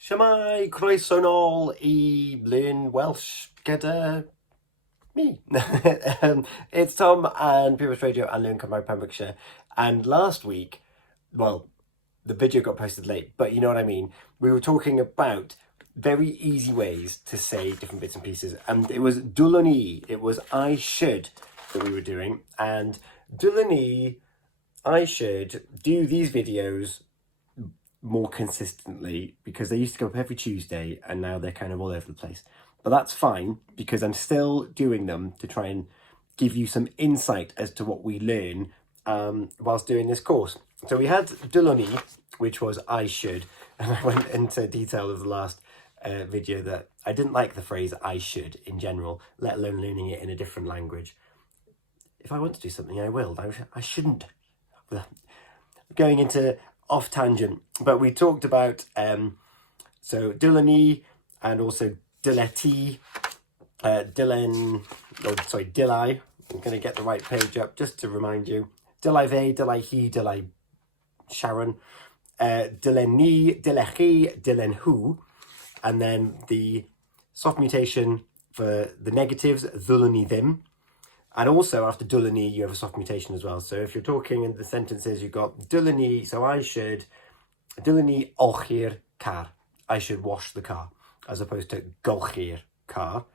Shemai, croeso nôl I Learn Welsh gyda me. It's Tom and Purist Radio and Learn Cymraeg Pembrokeshire. And last week, well, the video got posted late, but you know what I mean. We were talking about very easy ways to say different bits and pieces. And it was dylwn it was I should that we were doing. And dylwn I should do these videos more consistently because they used to go up every Tuesday and now they're kind of all over the place. But that's fine because I'm still doing them to try and give you some insight as to what we learn whilst doing this course. So we had dylwn which was I should, and I went into detail of the last video that I didn't like the phrase I should in general, let alone learning it in a different language. If I want to do something, I will. I shouldn't. Going into off tangent, but we talked about so dylwn and also dyleti, dylai. I'm going to get the right page up just to remind you. Dylai fe, dylai hi, dylai Sharon, dylen ni, dylechi, dylen who, and then the soft mutation for the negatives, ddylwn ni ddim. And also after dylwn you have a soft mutation as well. So if you're talking in the sentences, you've got dylwn so I should, dylwn olchi'r car, I should wash the car, as opposed to golchi'r car.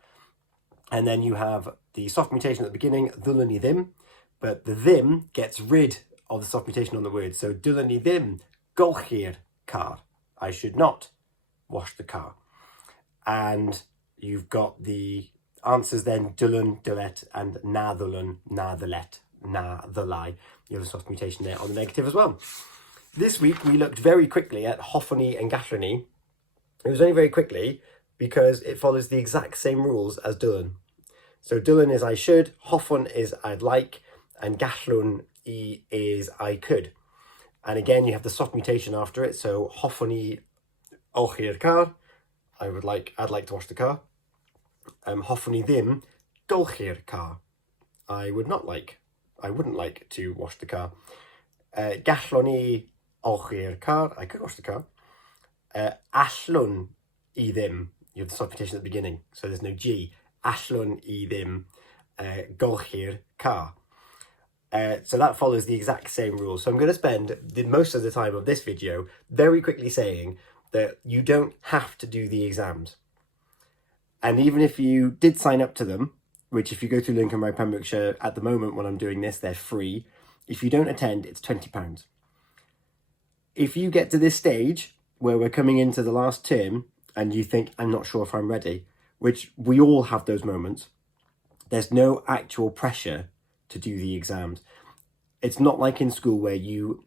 And then you have the soft mutation at the beginning, ddylwn ddim, but the ddim gets rid of the soft mutation on the word. So dylwn ddim golchi'r car, I should not wash the car. And you've got the answers then dylwn, dylet, and na ddylwn, na ddylet, na ddylai. You have a soft mutation there on the negative as well. This week we looked very quickly at hoffwn and gallwn. It was only very quickly because it follows the exact same rules as dylwn. So dylwn is I should, hoffwn is I'd like, and gallwn is I could. And again, you have the soft mutation after it. So hoffwn olchi'r car, I'd like to wash the car. Hoffwn ddim golchi'r car, I wouldn't like to wash the car. Gallwn olchi'r car, I could wash the car. Allwn ddim, you have the soft mutation at the beginning, so there's no G. Allwn ddim golchi'r car. So that follows the exact same rules. So I'm going to spend most of the time of this video very quickly saying that you don't have to do the exams. And even if you did sign up to them, which if you go through Learn Cymraeg Pembrokeshire at the moment when I'm doing this, they're free. If you don't attend, it's £20. If you get to this stage where we're coming into the last term and you think, I'm not sure if I'm ready, which we all have those moments, there's no actual pressure to do the exams. It's not like in school where you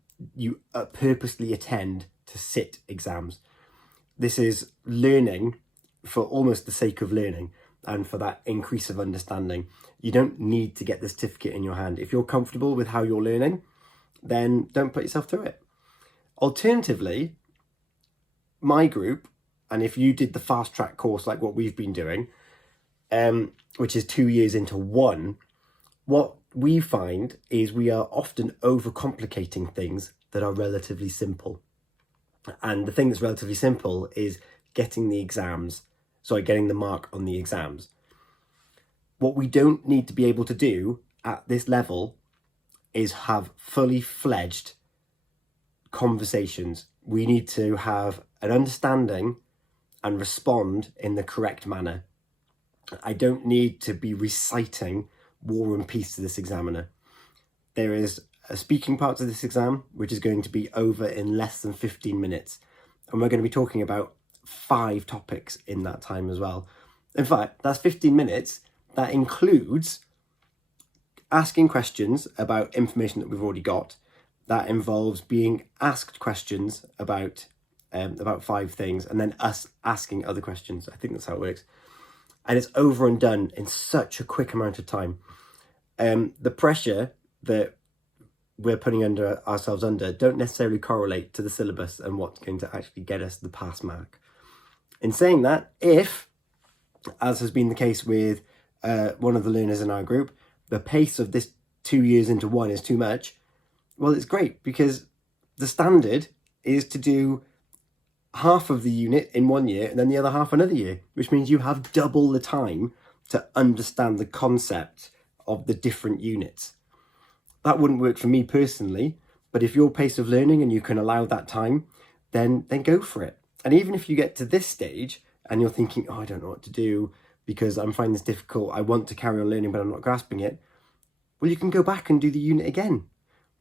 purposely attend to sit exams. This is learning for almost the sake of learning and for that increase of understanding. You don't need to get the certificate in your hand. If you're comfortable with how you're learning, then don't put yourself through it. Alternatively, my group, and if you did the fast track course like what we've been doing, which is 2 years into one, what we find is we are often overcomplicating things that are relatively simple. And the thing that's relatively simple is getting the mark on the exams. What we don't need to be able to do at this level is have fully fledged conversations. We need to have an understanding and respond in the correct manner. I don't need to be reciting War and Peace to this examiner. There is a speaking part of this exam, which is going to be over in less than 15 minutes. And we're going to be talking about 5 topics in that time as well. In fact, that's 15 minutes. That includes asking questions about information that we've already got. That involves being asked questions about 5 things and then us asking other questions. I think that's how it works. And it's over and done in such a quick amount of time. The pressure that we're putting ourselves under don't necessarily correlate to the syllabus and what's going to actually get us the pass mark. In saying that, if, as has been the case with one of the learners in our group, the pace of this 2 years into one is too much, well, it's great because the standard is to do half of the unit in 1 year and then the other half another year, which means you have double the time to understand the concept of the different units. That wouldn't work for me personally, but if your pace of learning and you can allow that time, then go for it. And even if you get to this stage and you're thinking, oh, I don't know what to do because I'm finding this difficult, I want to carry on learning but I'm not grasping it, well, you can go back and do the unit again.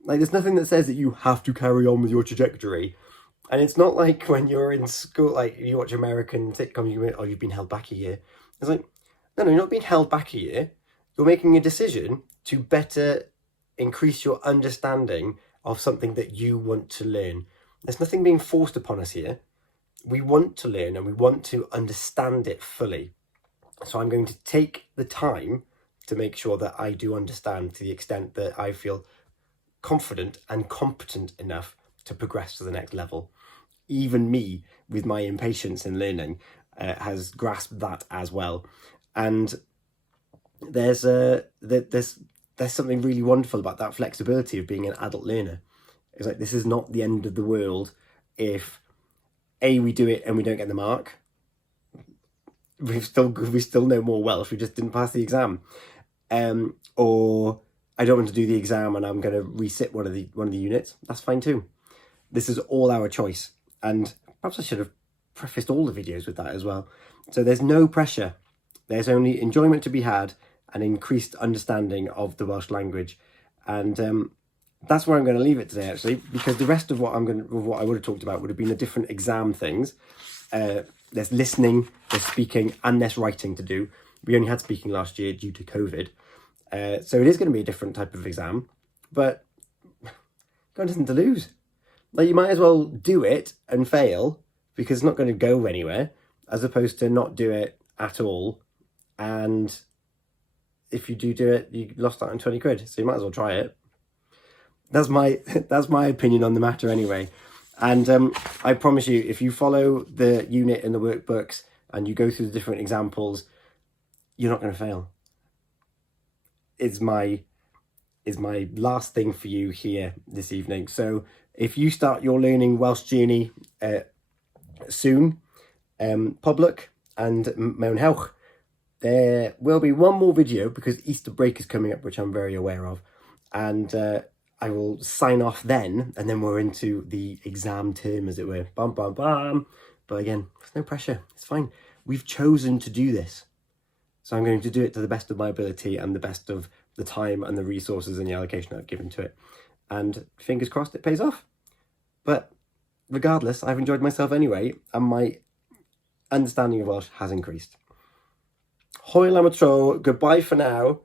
Like, there's nothing that says that you have to carry on with your trajectory. And it's not like when you're in school, like you watch American sitcoms, you go, oh, you've been held back a year. It's like, no, you're not being held back a year. You're making a decision to better increase your understanding of something that you want to learn. There's nothing being forced upon us here. We want to learn and we want to understand it fully. So I'm going to take the time to make sure that I do understand to the extent that I feel confident and competent enough to progress to the next level. Even me, with my impatience in learning, has grasped that as well. And there's something really wonderful about that flexibility of being an adult learner. It's like, this is not the end of the world if we do it and we don't get the mark. We still know more Welsh, we just didn't pass the exam. Or I don't want to do the exam and I'm going to resit one of the units. That's fine too. This is all our choice. And perhaps I should have prefaced all the videos with that as well. So there's no pressure. There's only enjoyment to be had and increased understanding of the Welsh language. And that's where I'm going to leave it today, actually, because the rest of what I would have talked about would have been the different exam things. There's listening, there's speaking, and there's writing to do. We only had speaking last year due to COVID. So it is going to be a different type of exam, but got nothing to lose. Like, you might as well do it and fail because it's not going to go anywhere, as opposed to not do it at all. And if you do it, you lost out on 20 quid. So you might as well try it. That's my opinion on the matter anyway. And I promise you, if you follow the unit in the workbooks and you go through the different examples, you're not going to fail. Is my last thing for you here this evening. So if you start your learning Welsh journey soon, poblwch and mewn hewch, there will be one more video because Easter break is coming up, which I'm very aware of, and I will sign off then, and then we're into the exam term, as it were. Bam, bam, bam. But again, there's no pressure. It's fine. We've chosen to do this. So I'm going to do it to the best of my ability and the best of the time and the resources and the allocation I've given to it. And fingers crossed it pays off. But regardless, I've enjoyed myself anyway, and my understanding of Welsh has increased. Hwyl am y tro, goodbye for now.